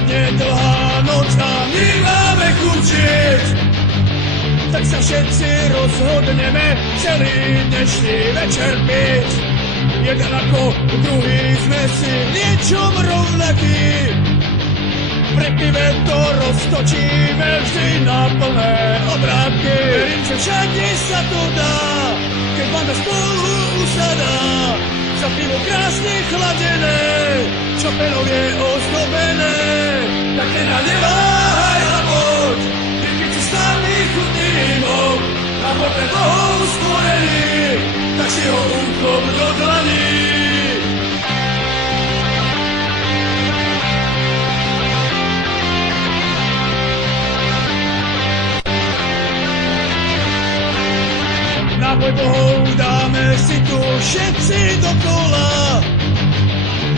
dopadne dlhá noc a my máme chučiť. Tak sa všetci rozhodneme celý dnešný večer piť. Jeden ako druhý sme si v niečom rovnaký. Pri pive to roztočíme vždy na plné obrátky. Verím, že všade sa to dá, keď banda spolu usadá. Za pivo krásne chladené, čo penou je ozdobené. Tak teda neváhaj a poď, vypiť si s nami chutný víno. A poď pre Bohom stvorený, tak si ho uchop do dlaní. Nápoj Bohov dáme si tu všetci dokola.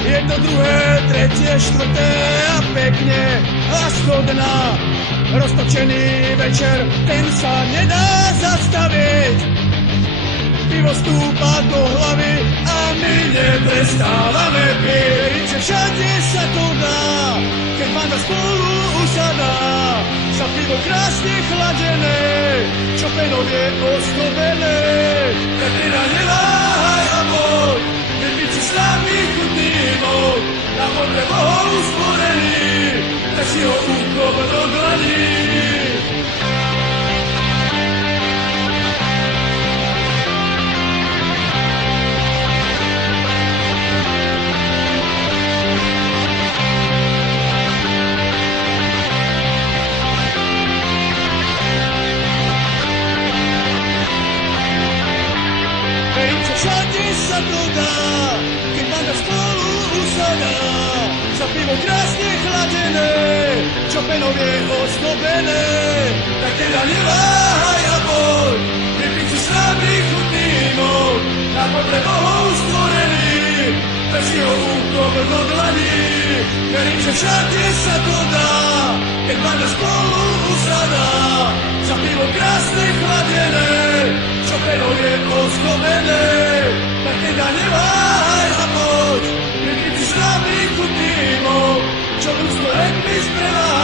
Jedno, druhé, tretie, štvrté a pekne hlas do dna. Roztočený večer, ten sa nedá zastaviť. Pivo stúpa do hlavy a my neprestávame piť. Že všade sa to dá, keď banda spolu usadá. Za pivo krásne chladené, čo penou je ozdobené. Tak teda neváhaj a poď, vypiť si s nami chutný víno. Na modre Bohom stvorený, tak si ho uchop do dlaní. Všade sa to dá, keď banda spolu usadá. Za pivo krásne chladené, čo penou je ozdobené. Tak teda neváhaj a poď, vypiť si s nami chutný víno. Na potre Bohom stvorený, tak si ho uchop do dlaní. Verím, že všade sa to dá, keď banda spolu usadá. Za pivo krásne chladené, čo penou je ozdobené. Tak teda neváhaj a poď, vypiť si s nami chutný víno, čo ľudstvo len my sprevádza.